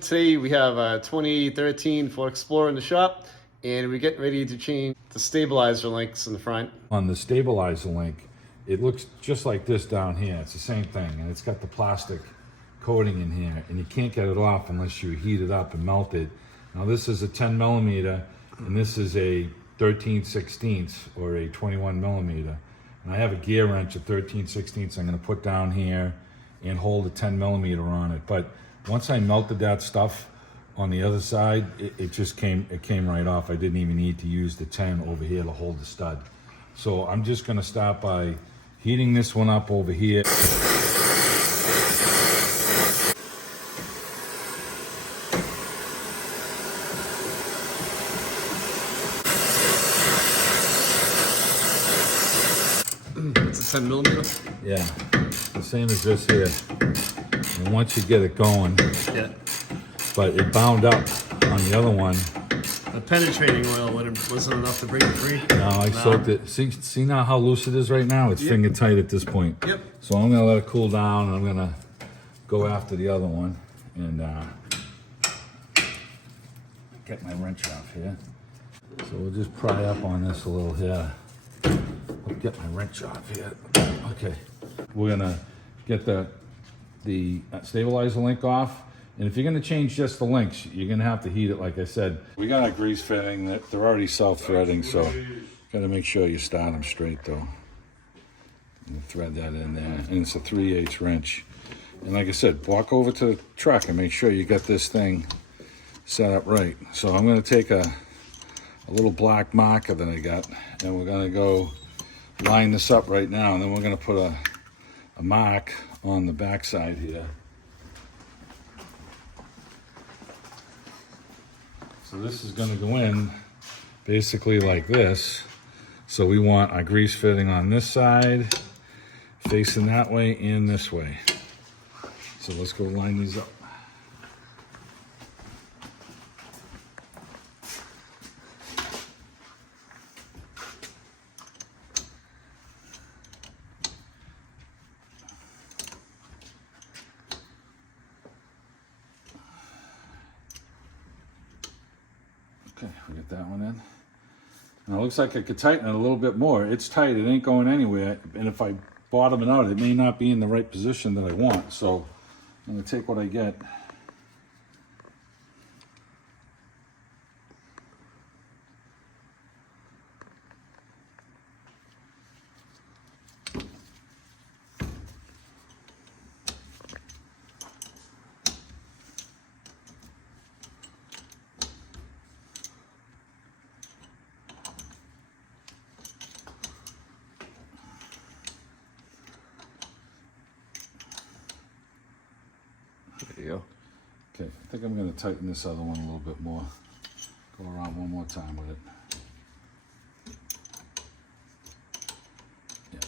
Today we have a 2013 Ford Explorer in the shop, and we're getting ready to change the stabilizer links in the front. On the stabilizer link, it looks just like this down here. It's the same thing, and it's got the plastic coating in here, and you can't get it off unless you heat it up and melt it. Now this is a 10 millimeter, and this is a 13/16 or a 21 millimeter. And I have a gear wrench at 13/16 I'm gonna put down here and hold a 10 millimeter on it. But once I melted that stuff on the other side, it just came right off. I didn't even need to use the 10 over here to hold the stud. So I'm just gonna start by heating this one up over here. It's a 10 millimeter? Yeah, the same as this here. And once you get it going, Yeah. but it bound up on the other one. The penetrating oil wasn't enough to break it free? No, I soaked it. See now how loose it is right now? It's finger tight at this point. Yep. So I'm gonna let it cool down, and I'm gonna go after the other one and get my wrench off here. So we'll just pry up on this a little here. I'll get my wrench off here. Okay. We're gonna get the stabilizer link off. And if you're gonna change just the links, you're gonna have to heat it, like I said. We got a grease fitting that they're already self-threading, so gotta make sure you start them straight though. And thread that in there, and it's a 3/8 wrench. And like I said, walk over to the truck and make sure you got this thing set up right. So I'm gonna take a little black marker that I got, and we're gonna go line this up right now, and then we're gonna put a mark on the back side here. So this is gonna go in basically like this. So we want our grease fitting on this side, facing that way and this way. So let's go line these up. Okay, we get that one in. Now it looks like I could tighten it a little bit more. It's tight, it ain't going anywhere. And if I bottom it out, it may not be in the right position that I want. So I'm gonna take what I get. There you go. Okay, I think I'm gonna tighten this other one a little bit more. Go around one more time with it. Yeah.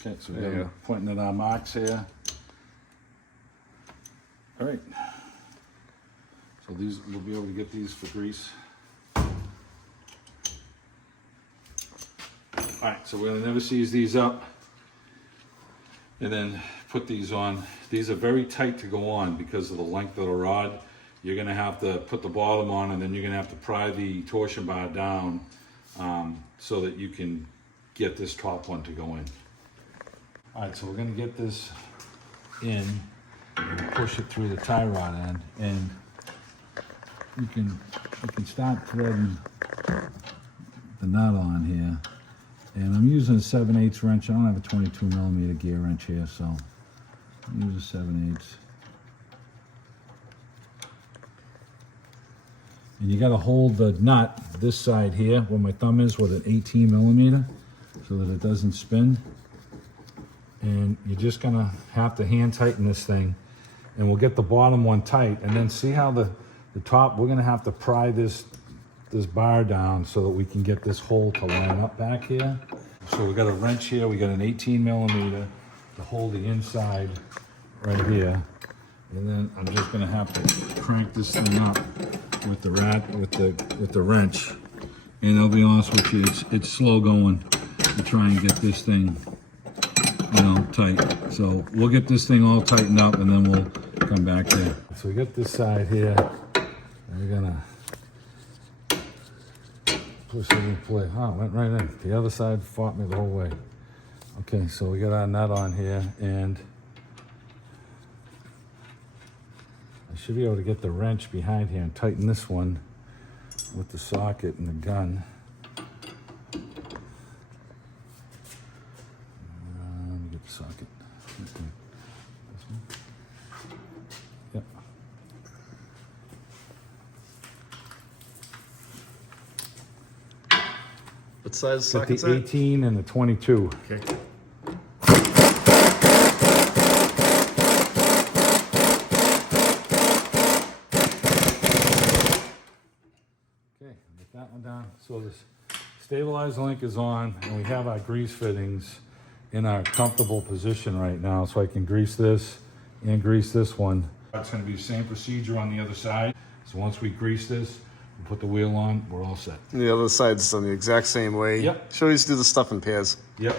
Okay, so we're pointing at our marks here. All right. So these, you'll be able to get these for grease. All right, so we're gonna never seize these up and then put these on. These are very tight to go on because of the length of the rod. You're gonna have to put the bottom on, and then you're gonna have to pry the torsion bar down so that you can get this top one to go in. All right, so we're gonna get this in and push it through the tie rod end, and you can start threading the nut on here. And I'm using a 7/8 wrench. I don't have a 22 millimeter gear wrench here, so I'll use a 7/8. And you gotta hold the nut this side here, where my thumb is, with an 18 millimeter, so that it doesn't spin. And you're just gonna have to hand tighten this thing, and we'll get the bottom one tight, and then see how the top, we're gonna have to pry this bar down so that we can get this hole to line up back here. So we got a wrench here, we got an 18 millimeter to hold the inside right here. And then I'm just gonna have to crank this thing up with the wrench. And I'll be honest with you, it's slow going to try and get this thing you know, tight. So we'll get this thing all tightened up and then we'll come back there. So we got this side here. And we're gonna push it in place. Oh, it went right in. The other side fought me the whole way. Okay, so we got our nut on here, and I should be able to get the wrench behind here and tighten this one with the socket and the gun. Let me get the socket. This one. Yep. What size Got socket's the that? 18 and the 22. Okay. Okay, get that one down. So this stabilized link is on, and we have our grease fittings in our comfortable position right now. So I can grease this and grease this one. It's going to be the same procedure on the other side. So once we grease this, we put the wheel on, we're all set. The other side's done the exact same way. Yep. Should always do the stuff in pairs. Yep.